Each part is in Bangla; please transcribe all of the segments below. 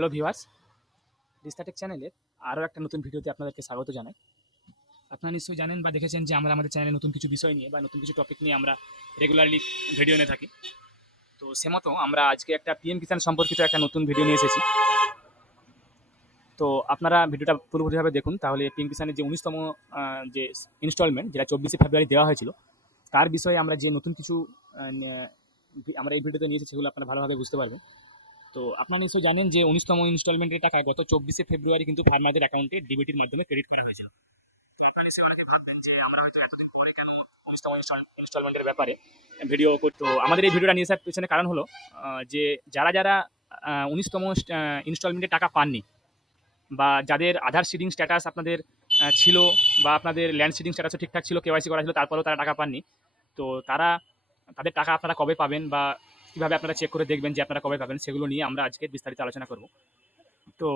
হ্যালো ভিউয়ার্স, রিস্তাটেক চ্যানেলের আরও একটা নতুন ভিডিওতে আপনাদেরকে স্বাগত জানাই। আপনারা নিশ্চয়ই জানেন বা দেখেছেন যে আমরা আমাদের চ্যানেলে নতুন কিছু বিষয় নিয়ে বা নতুন কিছু টপিক নিয়ে আমরা রেগুলারলি ভিডিও নিয়ে থাকি। তো সে মতো আমরা আজকে একটা পিএম কিষাণ সম্পর্কিত একটা নতুন ভিডিও নিয়ে এসেছি। তো আপনারা ভিডিওটা পুরোপুরিভাবে দেখুন, তাহলে পিএম কিষাণের যে 19তম যে ইনস্টলমেন্ট, যেটা 24শে ফেব্রুয়ারি দেওয়া হয়েছিল, তার বিষয়ে আমরা যে নতুন কিছু আমরা এই ভিডিওতে নিয়েছি সেগুলো আপনারা ভালোভাবে বুঝতে পারবেন। তো আপনারা নিশ্চয়ই জানেন যে 19তম ইনস্টলমেন্টের টাকা গত 24শে ফেব্রুয়ারি কিন্তু ফার্মারদের অ্যাকাউন্টে ডিবিটির মাধ্যমে ক্রেডিট করা হয়েছিল। তো আপনারা নিশ্চয়ই অনেকে ভাববেন যে আমরা হয়তো এতদিন পরে কেন 19তম ইনস্টলমেন্টের ব্যাপারে ভিডিও করতো। আমাদের এই ভিডিওটা নিয়ে আসার পেছনে কারণ হলো যে যারা যারা 19তম ইনস্টলমেন্টের টাকা পাননি, বা যাদের আধার সিডিং স্ট্যাটাস আপনাদের ছিল, বা আপনাদের ল্যান্ড সিডিং স্ট্যাটাসও ঠিকঠাক ছিল, কেওয়াইসি করা ছিল, তারপরেও তারা টাকা পাননি। তো তাদের টাকা আপনারা কবে পাবেন বা কীভাবে আপনারা চেক করে দেখবেন যে আপনারা কবে পাবেন, সেগুলো নিয়ে আমরা আজকে বিস্তারিত আলোচনা করব। তো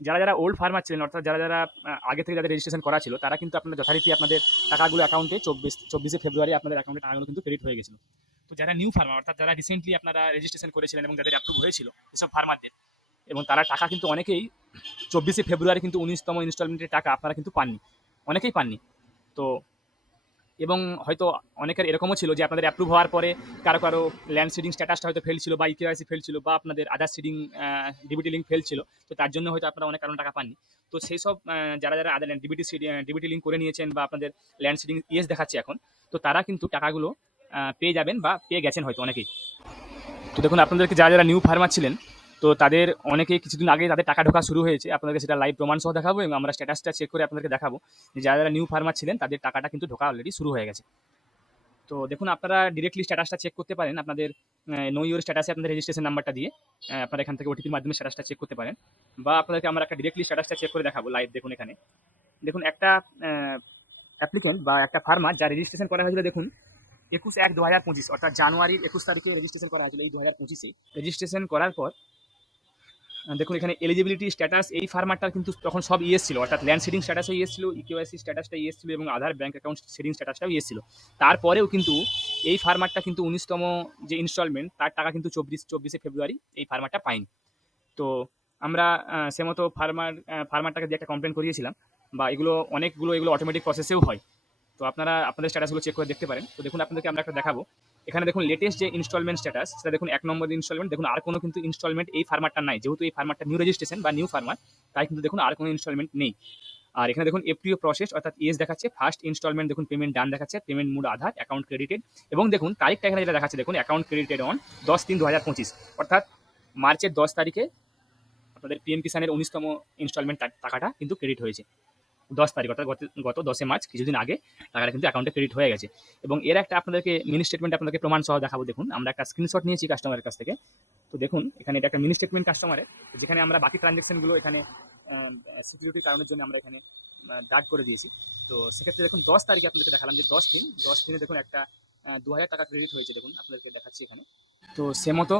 যারা যারা ওল্ড ফার্মার ছিলেন, অর্থাৎ যারা যারা আগে থেকে যাদের রেজিস্ট্রেশন করা ছিল, তারা কিন্তু আপনাদের যথারীতি আপনাদের টাকাগুলো অ্যাকাউন্টে 24শে ফেব্রুয়ারি আপনাদের অ্যাকাউন্টে টাকাগুলো কিন্তু ক্রেডিট হয়ে গেছিলো। তো যারা নিউ ফার্মার, অর্থাৎ যারা রিসেন্টলি আপনারা রেজিস্ট্রেশন করেছিলেন এবং যাদের অ্যাপ্রুভ হয়েছিল এসব ফার্মারদের, এবং তারা টাকা কিন্তু অনেকেই 24শে ফেব্রুয়ারি কিন্তু 19তম ইনস্টলমেন্টের টাকা আপনারা কিন্তু পাননি, অনেকেই পাননি। তো এবং হয়তো অনেকের এরকমও ছিল যে আপনাদের অ্যাপ্রুভ হওয়ার পরে কারো কারো ল্যান্ড সিডিং স্ট্যাটাসটা হয়তো ফেল ছিল, বা ইকেওয়াইসি ফেল ছিল, বা আপনাদের আধার সিডিং ডিবিটি লিঙ্ক ফেল ছিল। তো তার জন্য হয়তো আপনারা অনেক কারণ টাকা পাননি। তো সেই সব যারা যারা আধার ডিবিটি লিঙ্ক করে নিয়েছেন, বা আপনাদের ল্যান্ড সিডিং ইয়েস দেখাচ্ছে এখন, তো তারা কিন্তু টাকাগুলো পেয়ে যাবেন বা পেয়ে গেছেন হয়তো অনেকেই। তো দেখুন, আপনাদেরকে যারা যারা নিউ ফার্মার ছিলেন, তো তাদের অনেকেই কিছুদিন আগে তাদের টাকা ঢোকা শুরু হয়েছে। আপনাদেরকে সেটা লাইভ প্রমাণ সহ দেখাবো, এবং আমরা স্ট্যাটাসটা চেক করে আপনাদেরকে দেখাবো যে যারা যারা নিউ ফার্মার ছিলেন তাদের টাকাটা কিন্তু ঢোকা অলরেডি শুরু হয়ে গেছে। তো দেখুন, আপনারা ডিরেক্টলি স্ট্যাটাসটা চেক করতে পারেন আপনাদের নো ইউর স্ট্যাটাসে আপনাদের রেজিস্ট্রেশন নাম্বারটা দিয়ে। আপনারা এখান থেকে ওটিপির মাধ্যমে স্ট্যাটাসটা চেক করতে পারেন, বা আপনাদেরকে আমরা একটা ডিরেক্টলি স্ট্যাটাসটা চেক করে দেখাবো লাইভ। দেখুন এখানে, দেখুন একটা অ্যাপ্লিকেন্ট বা একটা ফার্মার যা রেজিস্ট্রেশন করা হয়েছিল, দেখুন 21/1/2025, অর্থাৎ জানুয়ারির 21 তারিখে রেজিস্ট্রেশন করা হয়েছিল। এই 2025-এ রেজিস্ট্রেশন করার পর দেখুন এখানে এলিজিবিলিটি স্ট্যাটাস, এই ফার্মারটার কিন্তু তখন সব ইয়েস ছিল, অর্থাৎ ল্যান্ড সিডিং স্ট্যাটাসও ইয়েস ছিল, ইকেওয়াইসি স্ট্যাটাসটা ইয়েস ছিল, এবং আধার ব্যাঙ্ক অ্যাকাউন্ট সিডিং স্ট্যাটাসটাও ইয়েস ছিল। তারপরেও কিন্তু এই ফার্মারটা কিন্তু 19তম যে ইনস্টলমেন্ট, তার টাকা কিন্তু 24শে ফেব্রুয়ারি এই ফার্মারটা পায়নি। তো আমরা সে মতো ফার্মারটাকে দিয়ে একটা কমপ্লেন করিয়েছিলাম, বা এগুলো অটোমেটিক প্রসেসেও হয়। তো আপনারা আপনাদের স্ট্যাটাসগুলো চেক করে দেখতে পারেন। তো দেখুন, আপনাদেরকে আমরা একটা দেখাবো। এখানে দেখুন লেটেস্ট যে ইনস্টলমেন্ট স্ট্যাটাস, সেটা দেখুন 1 নম্বর ইনস্টলমেন্ট। দেখুন আর কোনো কিন্তু ইনস্টলমেন্ট এই ফার্মারটা নাই, যেহেতু এই ফার্মারটা নিউ রেজিস্ট্রেশন বা নিউ ফার্মার, তাই কিন্তু দেখুন আর কোনো ইনস্টলমেন্ট নেই। আর এখানে দেখুন এফটিও প্রসেস, অর্থাৎ ইয়েস দেখাচ্ছে। ফার্স্ট ইনস্টলমেন্ট দেখুন পেমেন্ট ডান দেখাচ্ছে, পেমেন্ট মোড আধার, অ্যাকাউন্ট ক্রেডিটেড, এবং দেখুন তারিখটা এখানে যেটা দেখাচ্ছে, দেখুন অ্যাকাউন্ট ক্রেডিটেড অন 10/3/2025, অর্থাৎ মার্চের 10 তারিখে আপনাদের পিএম কিষাণের 19তম ইনস্টলমেন্ট টাকাটা কিন্তু ক্রেডিট হয়েছে। 10 তারিখ, অর্থাৎ গত 10শে মার্চ, কিছুদিন আগে টাকাটা কিন্তু অ্যাকাউন্টে ক্রেডিট হয়ে গেছে। এবং এর একটা আপনাদেরকে মিনি স্টেটমেন্ট আপনাদেরকে প্রমাণ সহ দেখাবো। দেখুন, আমরা একটা স্ক্রিনশট নিয়েছি কাস্টমারের কাছ থেকে। তো দেখুন এখানে এটা একটা মিনি স্টেটমেন্ট কাস্টমারের, যেখানে আমরা বাকি ট্রানজ্যাকশনগুলো এখানে সিকিউরিটির কারণের জন্য আমরা এখানে গার্ড করে দিয়েছি। তো সেক্ষেত্রে দেখুন 10 তারিখে আপনাদেরকে দেখালাম যে 10 দিনে দেখুন একটা 2000 টাকা ক্রেডিট হয়েছে। দেখুন আপনাদেরকে দেখাচ্ছি এখানে। তো সে মতো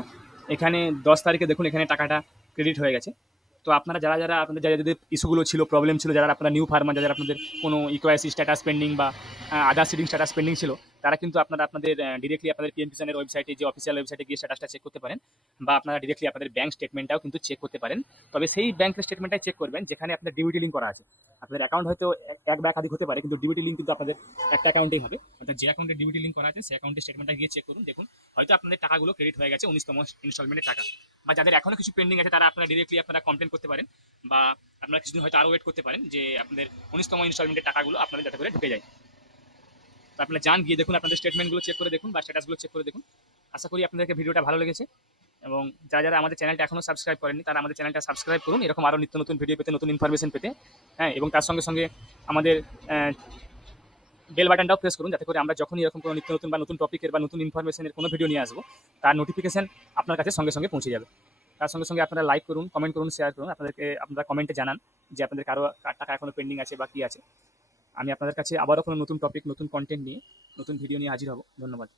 এখানে 10 তারিখে দেখুন এখানে টাকাটা ক্রেডিট হয়ে গেছে। তো আপনারা যারা যারা আপনাদের যাদের ইস্যুগুলো ছিল, প্রবলেম ছিল, যারা আপনারা নিউ ফার্মার, যারা আপনাদের কোনো ইকেওয়াইসি স্ট্যাটাস পেন্ডিং বা আধার সিডিং স্ট্যাটাস পেন্ডিং ছিল, তারা কিন্তু আপনারা আপনাদের ডিরেক্টলি আপনাদের পিএম কিষাণের ওয়েবসাইটে, যে অফিসিয়াল ওয়েবসাইটে গিয়ে স্ট্যাটাসটা চেক করতে পারেন, বা আপনারা ডিরেক্টলি আপনাদের ব্যাঙ্ক স্টেটমেন্টটাও কিন্তু চেক করতে পারেন। তবে সেই ব্যাঙ্কের স্টেটমেন্টটাই চেক করবেন যেখানে আপনার ডিবিটি লিঙ্ক করা আছে। আপনাদের অ্যাকাউন্ট হয়তো এক বা একাধিক হতে পারে, কিন্তু ডিবিটি লিঙ্ক কিন্তু আপনাদের একটা অ্যাকাউন্টেই হবে। অর্থাৎ যে অ্যাকাউন্টে ডিবিটি লিঙ্ক করা আছে সেই অ্যাকাউন্টের স্টেটমেন্টটা গিয়ে চেক করুন। দেখুন হয়তো আপনাদের টাকাগুলো ক্রেডিট হয়ে গেছে 19তম ইনস্টলমেন্টের টাকা। বা যাদের এখনও কিছু পেন্ডিং আছে, তারা আপনারা ডিরেক্টলি আপনারা কমপ্লেন করতে পারেন, বা আপনারা কিছুদিন হয়তো আরও ওয়েট করতে পারেন যে আপনাদের 19তম ইনস্টলমেন্টের টাকাগুলো আপনাদের যাতে করে ঢুকে যায়। তো আপনারা যান, গিয়ে দেখুন আপনাদের স্টেটমেন্টগুলো চেক করে দেখুন, বা স্ট্যাটাসগুলো চেক করে দেখুন। আশা করি আপনাদেরকে ভিডিওটা ভালো লেগেছে, এবং যারা যারা আমাদের চ্যানেলটা এখনও সাবস্ক্রাইব করেননি, তারা আমাদের চ্যানেলটা সাবস্ক্রাইব করুন, এরকম আরও নিত্য নতুন ভিডিও পেতে, নতুন ইনফরমেশন পেতে। হ্যাঁ, এবং তার সঙ্গে সঙ্গে আমাদের বেল বাটনটাও প্রেস করুন, যাতে করে আমরা যখনই এরকম কোনো নিত্য নতুন বা নতুন টপিকের বা নতুন ইনফরমেশনের কোনো ভিডিও নিয়ে আসবো, তার নোটিফিকেশন আপনার কাছে সঙ্গে সঙ্গে পৌঁছে যাবে। তার সঙ্গে সঙ্গে আপনারা লাইক করুন, কমেন্ট করুন, শেয়ার করুন। আপনারা কমেন্টে জানান যে আপনাদের কার টাকা এখনও পেন্ডিং আছে বা কী আছে। আমি আপনাদের কাছে আবারও কোনো নতুন টপিক, নতুন কন্টেন্ট নিয়ে, নতুন ভিডিও নিয়ে হাজির হব। ধন্যবাদ।